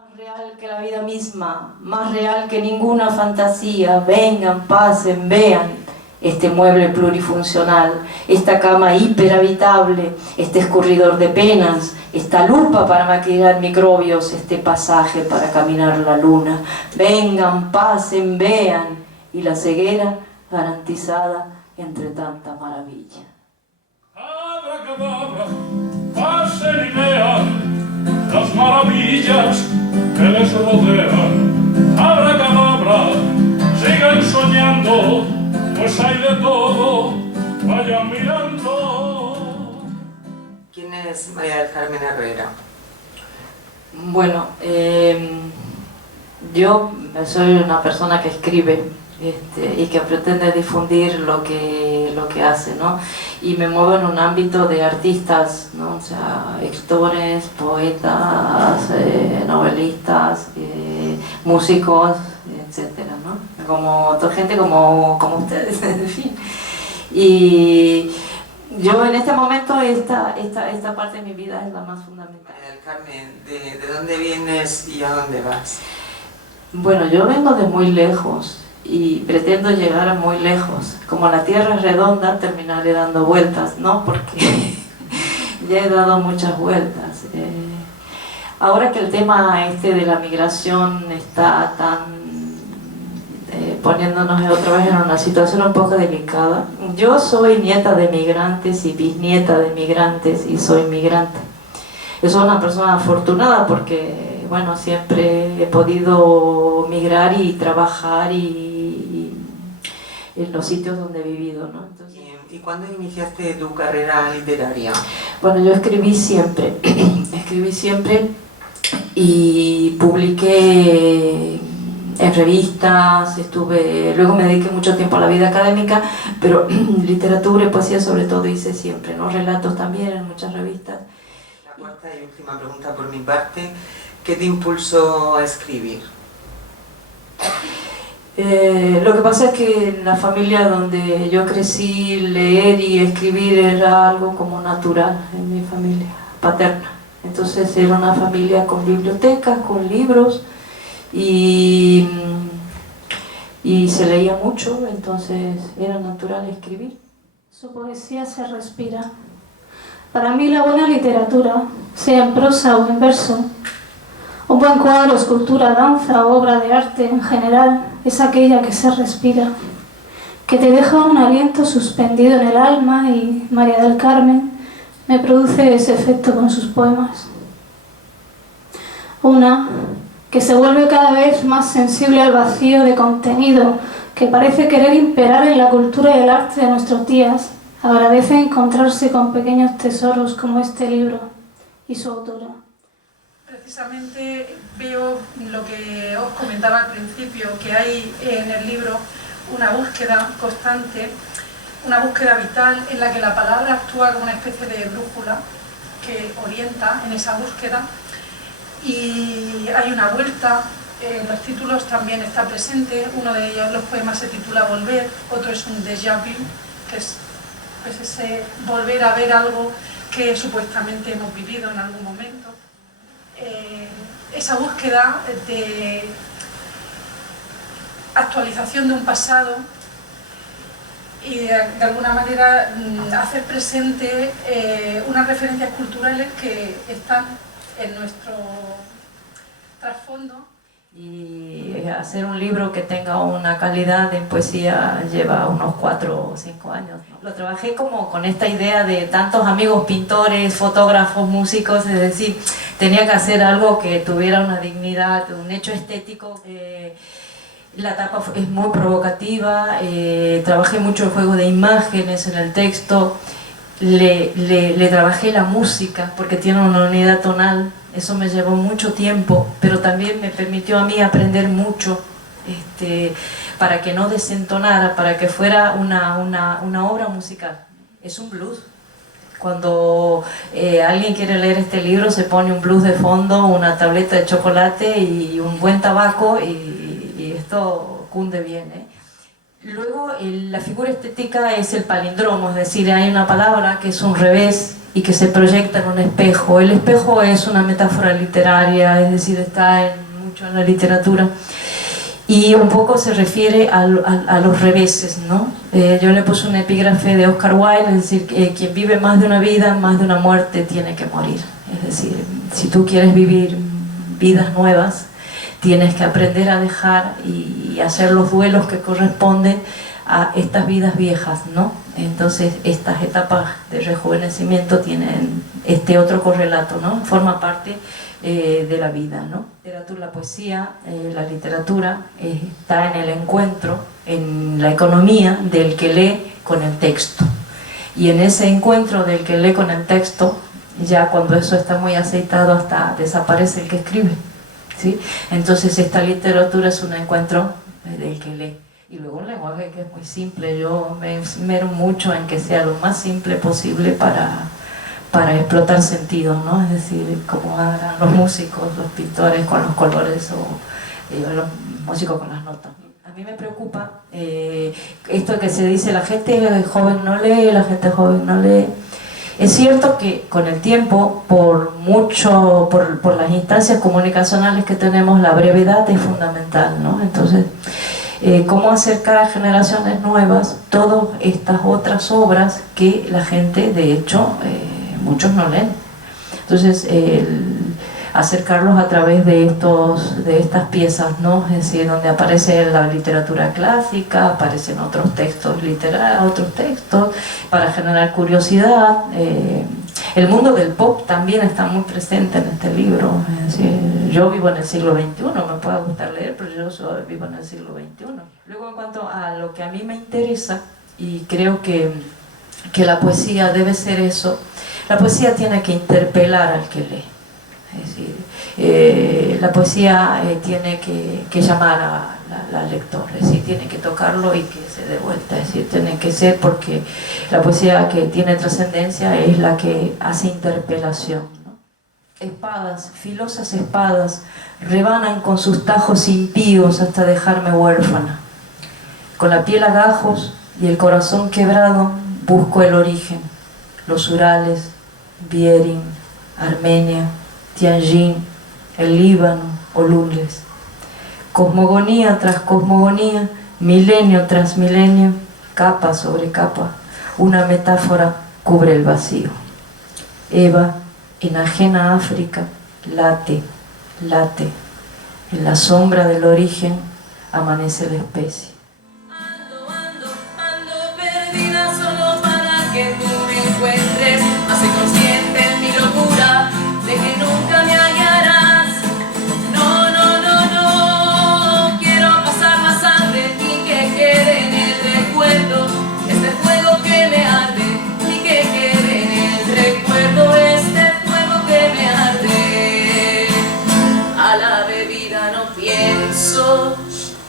Más real que la vida misma, más real que ninguna fantasía. Vengan, pasen, vean este mueble plurifuncional, esta cama hiperhabitable, este escurridor de penas, esta lupa para maquillar microbios, este pasaje para caminar la luna. Vengan, pasen, vean, y la ceguera garantizada entre tanta maravilla. Abracadabra, pasen y vean las maravillas que les rodean. Abracadabra, sigan soñando, pues hay de todo, vayan mirando. ¿Quién es María del Carmen Herrera? Bueno, yo soy una persona que escribe y que pretende difundir lo que hace, ¿no? Y me muevo en un ámbito de artistas, ¿no? O sea, escritores, poetas, novelistas, músicos, etcétera, ¿no? Como toda gente como ustedes, en fin. Y yo en este momento esta parte de mi vida es la más fundamental. María del Carmen, ¿de dónde vienes y a dónde vas? Bueno, yo vengo de muy lejos y pretendo llegar a muy lejos. Como la Tierra es redonda, terminaré dando vueltas, ¿no? Porque ya he dado muchas vueltas. Ahora que el tema de la migración está tan poniéndonos otra vez en una situación un poco delicada. Yo soy nieta de migrantes y bisnieta de migrantes y soy migrante. Yo soy una persona afortunada porque, bueno, siempre he podido migrar y trabajar y en los sitios donde he vivido, ¿no? Entonces, ¿Y cuándo iniciaste tu carrera literaria? bueno, yo escribí siempre y publiqué en revistas, luego me dediqué mucho tiempo a la vida académica, pero literatura y poesía sobre todo hice siempre, ¿no? Relatos también en muchas revistas. La cuarta y última pregunta por mi parte, ¿qué te impulsó a escribir? Lo que pasa es que en la familia donde yo crecí, leer y escribir era algo como natural en mi familia paterna. Entonces era una familia con bibliotecas, con libros y se leía mucho, entonces era natural escribir. Su poesía se respira. Para mí la buena literatura, sea en prosa o en verso, un buen cuadro, escultura, danza o obra de arte en general, es aquella que se respira, que te deja un aliento suspendido en el alma, y María del Carmen me produce ese efecto con sus poemas. Una que se vuelve cada vez más sensible al vacío de contenido que parece querer imperar en la cultura y el arte de nuestros días, agradece encontrarse con pequeños tesoros como este libro y su autora. Precisamente veo lo que os comentaba al principio, que hay en el libro una búsqueda constante, una búsqueda vital en la que la palabra actúa como una especie de brújula que orienta en esa búsqueda, y hay una vuelta, en los títulos también está presente, uno de ellos, los poemas, se titula Volver, otro es un déjà vu, que es pues ese volver a ver algo que supuestamente hemos vivido en algún momento. Esa búsqueda de actualización de un pasado y de alguna manera hacer presente unas referencias culturales que están en nuestro trasfondo. Y hacer un libro que tenga una calidad en poesía lleva unos 4 o 5 años, ¿no? Lo trabajé como con esta idea de tantos amigos pintores, fotógrafos, músicos, es decir, tenía que hacer algo que tuviera una dignidad, un hecho estético. La tapa es muy provocativa, trabajé mucho el juego de imágenes en el texto, le trabajé la música porque tiene una unidad tonal. Eso me llevó mucho tiempo, pero también me permitió a mí aprender mucho para que no desentonara, para que fuera una obra musical. Es un blues. Cuando alguien quiere leer este libro se pone un blues de fondo, una tableta de chocolate y un buen tabaco y esto cunde bien, ¿eh? Luego la figura estética es el palíndromo, es decir, hay una palabra que es un revés y que se proyecta en un espejo. El espejo es una metáfora literaria, es decir, está mucho en la literatura, y un poco se refiere a los reveses, ¿no? Yo le puse un epígrafe de Oscar Wilde, es decir, quien vive más de una vida, más de una muerte, tiene que morir. Es decir, si tú quieres vivir vidas nuevas, tienes que aprender a dejar y hacer los duelos que corresponden a estas vidas viejas, ¿no? Entonces estas etapas de rejuvenecimiento tienen este otro correlato, ¿no? Forma parte de la vida, ¿no? La poesía, la literatura está en el encuentro, en la economía del que lee con el texto. Y en ese encuentro del que lee con el texto, ya cuando eso está muy aceitado, hasta desaparece el que escribe, ¿sí? Entonces esta literatura es un encuentro del que lee. Y luego un lenguaje que es muy simple. Yo me esmero mucho en que sea lo más simple posible para explotar sentido, ¿no? Es decir, como harán los músicos, los pintores con los colores o los músicos con las notas. A mí me preocupa esto que se dice, la gente joven no lee, la gente joven no lee. Es cierto que con el tiempo, por las instancias comunicacionales que tenemos, la brevedad es fundamental, ¿no? Entonces, cómo acercar a generaciones nuevas todas estas otras obras que la gente, de hecho, muchos no leen. Entonces, acercarlos a través de estas piezas, ¿no? Es decir, donde aparece la literatura clásica, aparecen otros textos literarios, otros textos, para generar curiosidad. El mundo del pop también está muy presente en este libro. Es decir, yo vivo en el siglo XXI, me puede gustar leer, pero yo vivo en el siglo XXI. Luego, en cuanto a lo que a mí me interesa, y creo que la poesía debe ser eso, la poesía tiene que interpelar al que lee. Es decir, la poesía tiene que llamar al lector, es decir, tiene que tocarlo y que se dé vuelta, es decir, tiene que ser, porque la poesía que tiene trascendencia es la que hace interpelación, ¿no? Espadas, filosas espadas, rebanan con sus tajos impíos hasta dejarme huérfana. Con la piel a gajos y el corazón quebrado, busco el origen, los Urales, Bering, Armenia, Tianjin, el Líbano o Lourdes. Cosmogonía tras cosmogonía, milenio tras milenio, capa sobre capa, una metáfora cubre el vacío. Eva, en ajena África, late, late. En la sombra del origen amanece la especie. Ando perdida solo para que tú me encuentres. Hace consciente en mi locura de que nunca me hallarás. No, no, no, no, quiero pasar más hambre y que quede en el recuerdo este fuego que me arde, y que quede en el recuerdo este fuego que me arde. A la bebida no pienso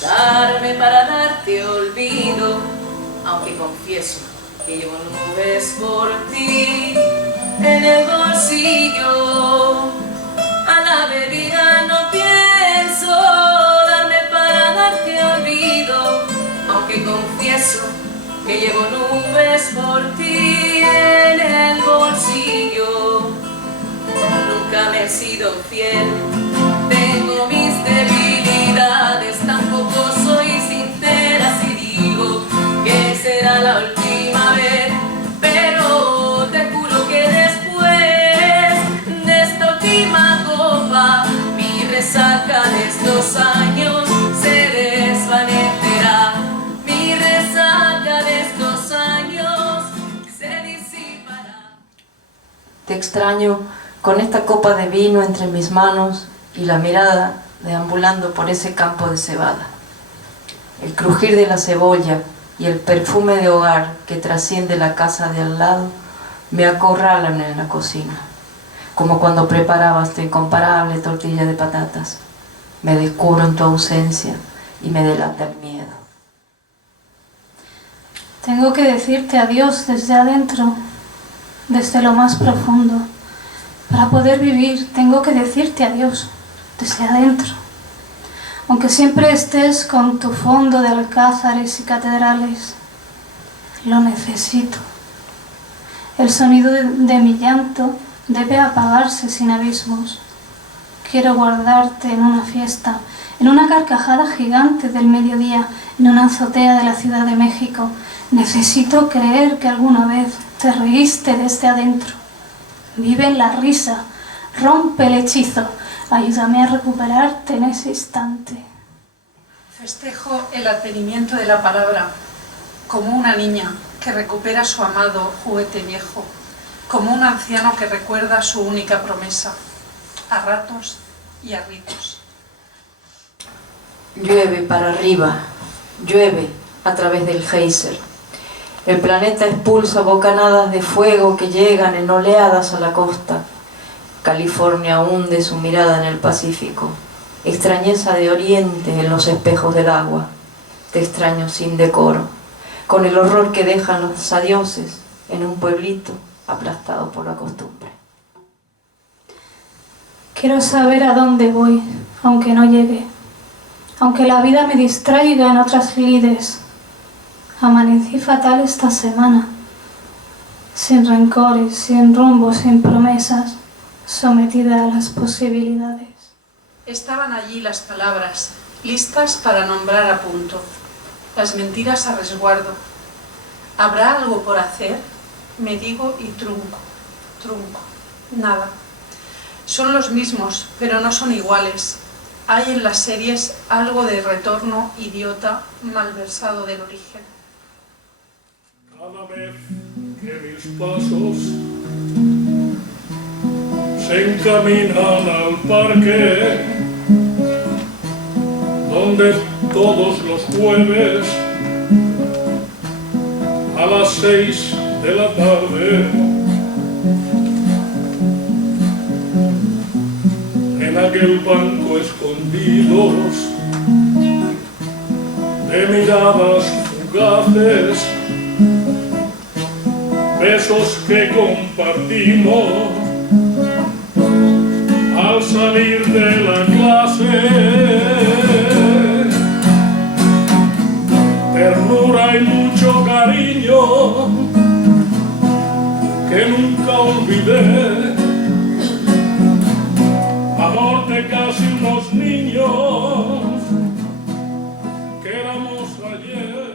darme para darte olvido, aunque confieso que llevo nubes por ti en el bolsillo. A la bebida no pienso darme para darte olvido, aunque confieso que llevo nubes por ti en el bolsillo. Nunca me he sido fiel, tengo mis debilidades, tampoco soy sincera si digo que será la última vez, pero te juro que después de esta última copa, mi resaca de estos años se desvanecerá. Mi resaca de estos años se disipará. Te extraño con esta copa de vino entre mis manos y la mirada deambulando por ese campo de cebada. El crujir de la cebolla y el perfume de hogar que trasciende la casa de al lado me acorralan en la cocina, como cuando preparabas tu incomparable tortilla de patatas. Me descubro en tu ausencia y me delata el miedo. Tengo que decirte adiós desde adentro, desde lo más profundo. Para poder vivir tengo que decirte adiós desde adentro. Aunque siempre estés con tu fondo de alcázares y catedrales, lo necesito. El sonido de mi llanto debe apagarse sin abismos. Quiero guardarte en una fiesta, en una carcajada gigante del mediodía, en una azotea de la Ciudad de México. Necesito creer que alguna vez te reíste desde adentro. Vive en la risa, rompe el hechizo, ayúdame a recuperarte en ese instante. Festejo el advenimiento de la palabra, como una niña que recupera su amado juguete viejo, como un anciano que recuerda su única promesa, a ratos y a ritos. Llueve para arriba, llueve a través del geyser. El planeta expulsa bocanadas de fuego que llegan en oleadas a la costa. California hunde su mirada en el Pacífico. Extrañeza de oriente en los espejos del agua. Te extraño sin decoro, con el horror que dejan los adioses en un pueblito aplastado por la costumbre. Quiero saber a dónde voy, aunque no llegue, aunque la vida me distraiga en otras lides. Amanecí fatal esta semana, sin rencores, sin rumbo, sin promesas, sometida a las posibilidades. Estaban allí las palabras, listas para nombrar a punto, las mentiras a resguardo. ¿Habrá algo por hacer? Me digo y trunco, nada. Son los mismos, pero no son iguales. Hay en las series algo de retorno idiota malversado del origen. Cada vez que mis pasos se encaminan al parque, donde todos los jueves a las 6 de la tarde en aquel banco escondidos de miradas fugaces, besos que compartimos al salir de la clase, ternura y mucho cariño que nunca olvidé, amor de casi unos niños que éramos ayer.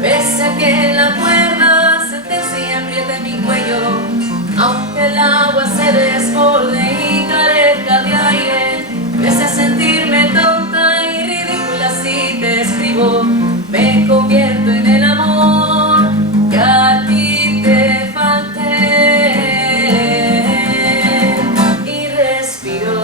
Pese a que la cuerda se tensa y aprieta en mi cuello, aunque el agua se desborde y carezca de aire, pese a sentirme tonta y ridícula si te escribo, me convierto en el amor que a ti te falté y respiro.